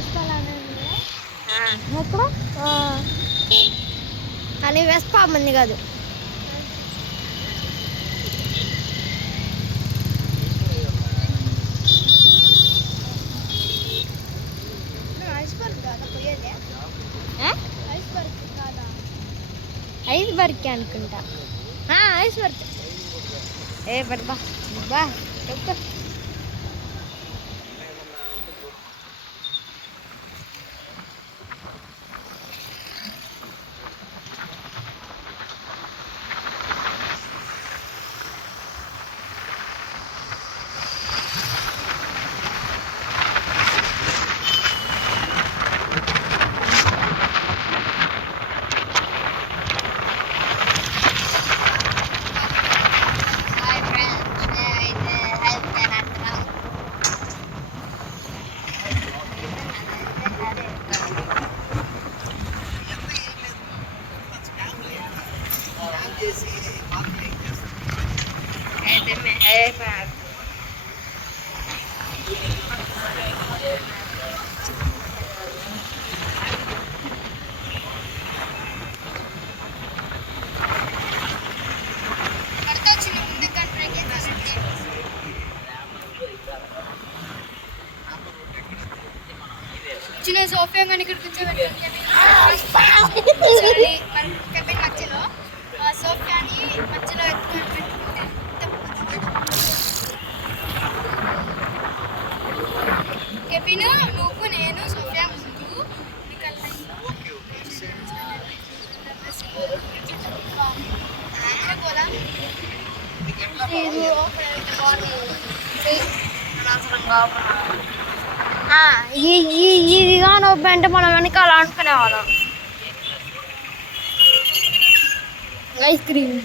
ఎక్కడ కానీ వెస్పా మంది కాదు. ఐస్ బర్క్ అనుకుంటా. ఐస్ బర్క్ బా బా చెప్పు. చిన్న సోఫియా కానీ ఇక్కడ కూర్చోబెట్టి మధ్యలో సోఫియాని మధ్యలో కెపిన్ నువ్వు నేను సోఫియా ముందు ఇదిగా నొప్పి అంటే మనం వెనకాల అనుకునేవాళ్ళం. ఐస్ క్రీమ్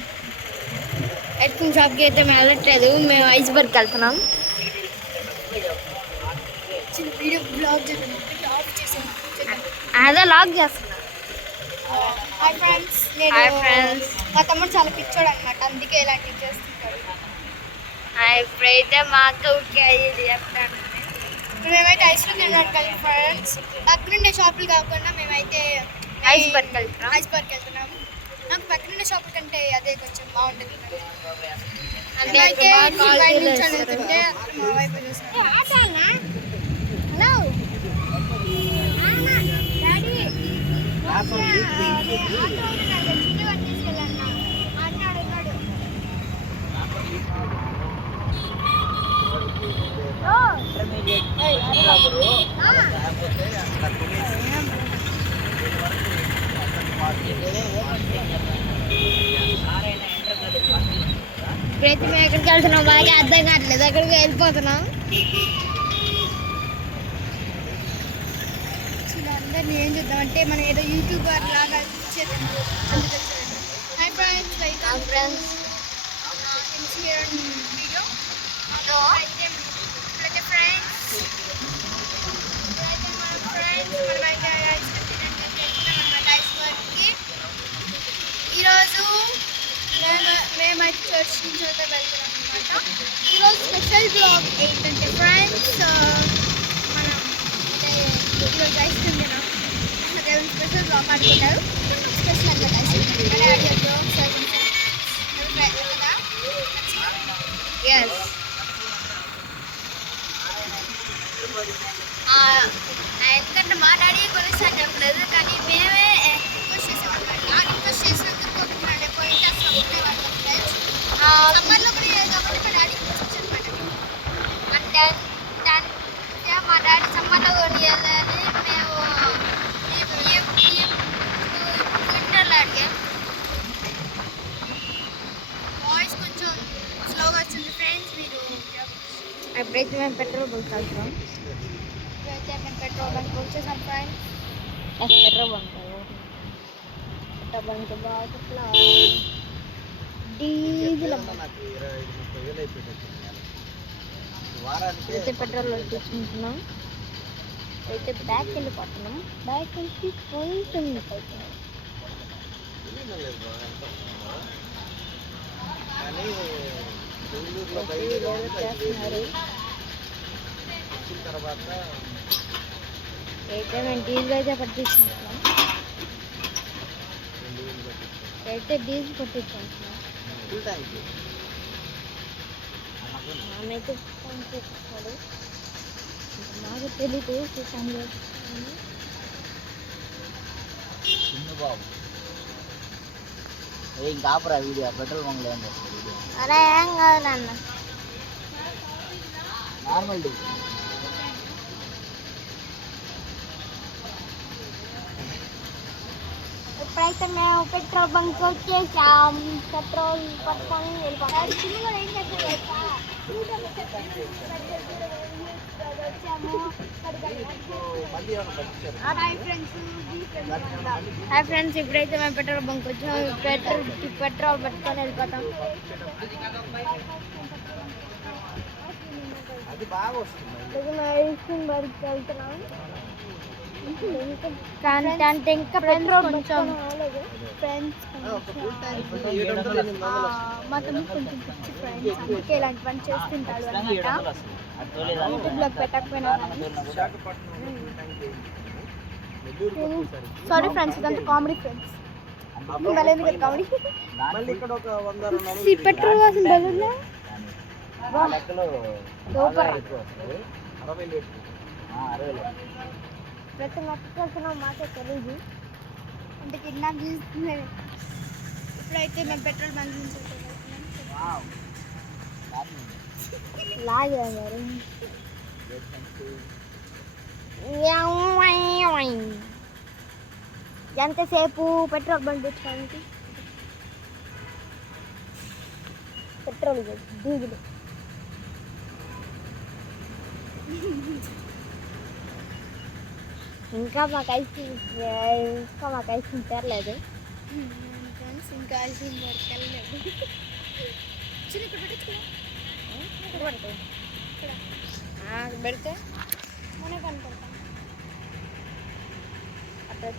షాప్కి అయితే మేము వెళ్ళట్లేదు, మేము ఐస్ బర్గ్కి వెళ్తున్నాం. అదే లాగ్ చేస్తున్నాం. హాయ్ ఫ్రెండ్స్, మా తమ్ముడు చాలా పిచ్చోడు అనమాట, అందుకే ఇలాంటివి చేస్తుంటాడు. ఇప్పుడైతే మా అక్క చెప్తాను. మేమైతే ఐస్ క్రీమ్ తిన్నాడు కదా ఫ్రెండ్స్. పక్కనుండే షాపులు కాకుండా మేమైతే ఐస్ బర్గ్ వెళ్తున్నాము. నాకు పక్కనుండే షాపుల కంటే అదే కొంచెం బాగుంటుంది. అయితే వెళ్తుంటే మా వైపు చూస్తాను. ఇప్పుడైతే మేము ఎక్కడికి వెళ్తున్నాం బాగా అర్థం కావట్లేదు, అక్కడికి వెళ్ళిపోతున్నాం. అందరినీ ఏం చూద్దామంటే మనం ఏదో యూట్యూబర్ లాగా hi friends, welcome friends video. ఇప్పుడైతే ఫ్రెండ్స్ ఈరోజు మేమైతే చర్చ్ నుంచి అయితే వెళ్తున్నాం అనమాట. ఈరోజు స్పెషల్ బ్లాగ్ ఏంటంటే ఫ్రెండ్స్, మనం ఈరోజు ఐస్ క్రీమ్ తిన్నాం. దేవుని స్పెషల్ బ్లాగ్ ఆడుకుంటారు. స్పెషల్ అనమాట ఐస్ క్రీమ్ అని అడిగారు. ఎస్ ఎందుకంటే మా డాడీ కొనిస్తాను చెప్పలేదు, కానీ మేమే రిక్వెస్ట్ చేసాం అనమాట. రిక్వెస్ట్ చేసినందుకు ఒకటి పోయింటే అసలు సమ్మర్లో కూడా కాబట్టి మా డాడీ అనమాట. అంటే మా డాడీ సమ్మర్లో కొనియాలని మేము వింటర్లో అడిగాం. వాయిస్ కొంచెం స్లోగా వచ్చింది ఫ్రెండ్స్. మీరు ఎప్పుడైతే మేము పెట్రోల్ బంక్ వెళ్తున్నాం, ఇప్పుడైతే మేము పెట్రోల్ బంక్ వచ్చేసాం ఫ్రెండ్స్. పెట్రోల్ బంక్ బాగా డీజిల్ అయితే పెట్రోల్ తెచ్చుకుంటున్నాం. అయితే బ్యాక్ వెళ్ళిపోతున్నాం. బ్యాక్ వెళ్ళి కొంచెం అయిపోతున్నాం. చేస్తున్నారు. అయితే మేము డీజిల్ అయితే పట్టించుకుంటున్నాం. అయితే డీజిల్ పట్టించుకుంటున్నాం. ఆమెతే ఫోన్ చేస్తున్నాడు, నాకు తెలీదు. ఇంకా ఆపరా వీడియో, పెట్రోల్ బంక్ లేదు వీడియో. అరే ఏం కాదు నాన్న, నార్మల్ డీ. ఇప్పుడైతే మేము పెట్రోల్ బంక్ వచ్చేసాం. పెట్రోల్ పట్టుకొని వెళ్ళిపోతాం. హాయ్ ఫ్రెండ్స్, ఇప్పుడైతే మేము పెట్రోల్ బంక్ వచ్చాం. పెట్రోల్ పట్టుకొని వెళ్ళిపోతాం. వెళ్తున్నాం అంటే ఇంకా పెట్రోల్ కొంచెం ఫ్రెండ్స్ మా తమ్ముడు కొంచెం పిచ్చి ఫ్రెండ్స్, అందుకే ఇలాంటి పని చేస్తుంటాడు అనమాట. యూట్యూబ్లో పెట్టకపోయినా సారీ ఫ్రెండ్స్, ఇదంతా కామెడీ ఫ్రెండ్స్. బలేదు కదా కామెడీ. పెట్రోల్ వాసన బలుందా సూపర్. ప్రతి నచ్చుతున్నాం మాకే తెలీదు, అంటే కిడ్నాప్ చేస్తున్నాను. ఇప్పుడైతే మేము పెట్రోల్ బంక్ నుంచి లాగా మరి ఎంతసేపు పెట్రోల్ బంక్ తెచ్చుకోవడానికి? పెట్రోల్ డీజిల్ ఇంకా మాకు ఐస్ క్రీమ్ తెరలేదు ఫ్రెండ్స్. ఇంకా ఐస్ క్రీమ్ దొరకలేదు. పెడితే మనకి కనపడతాం. అట్లా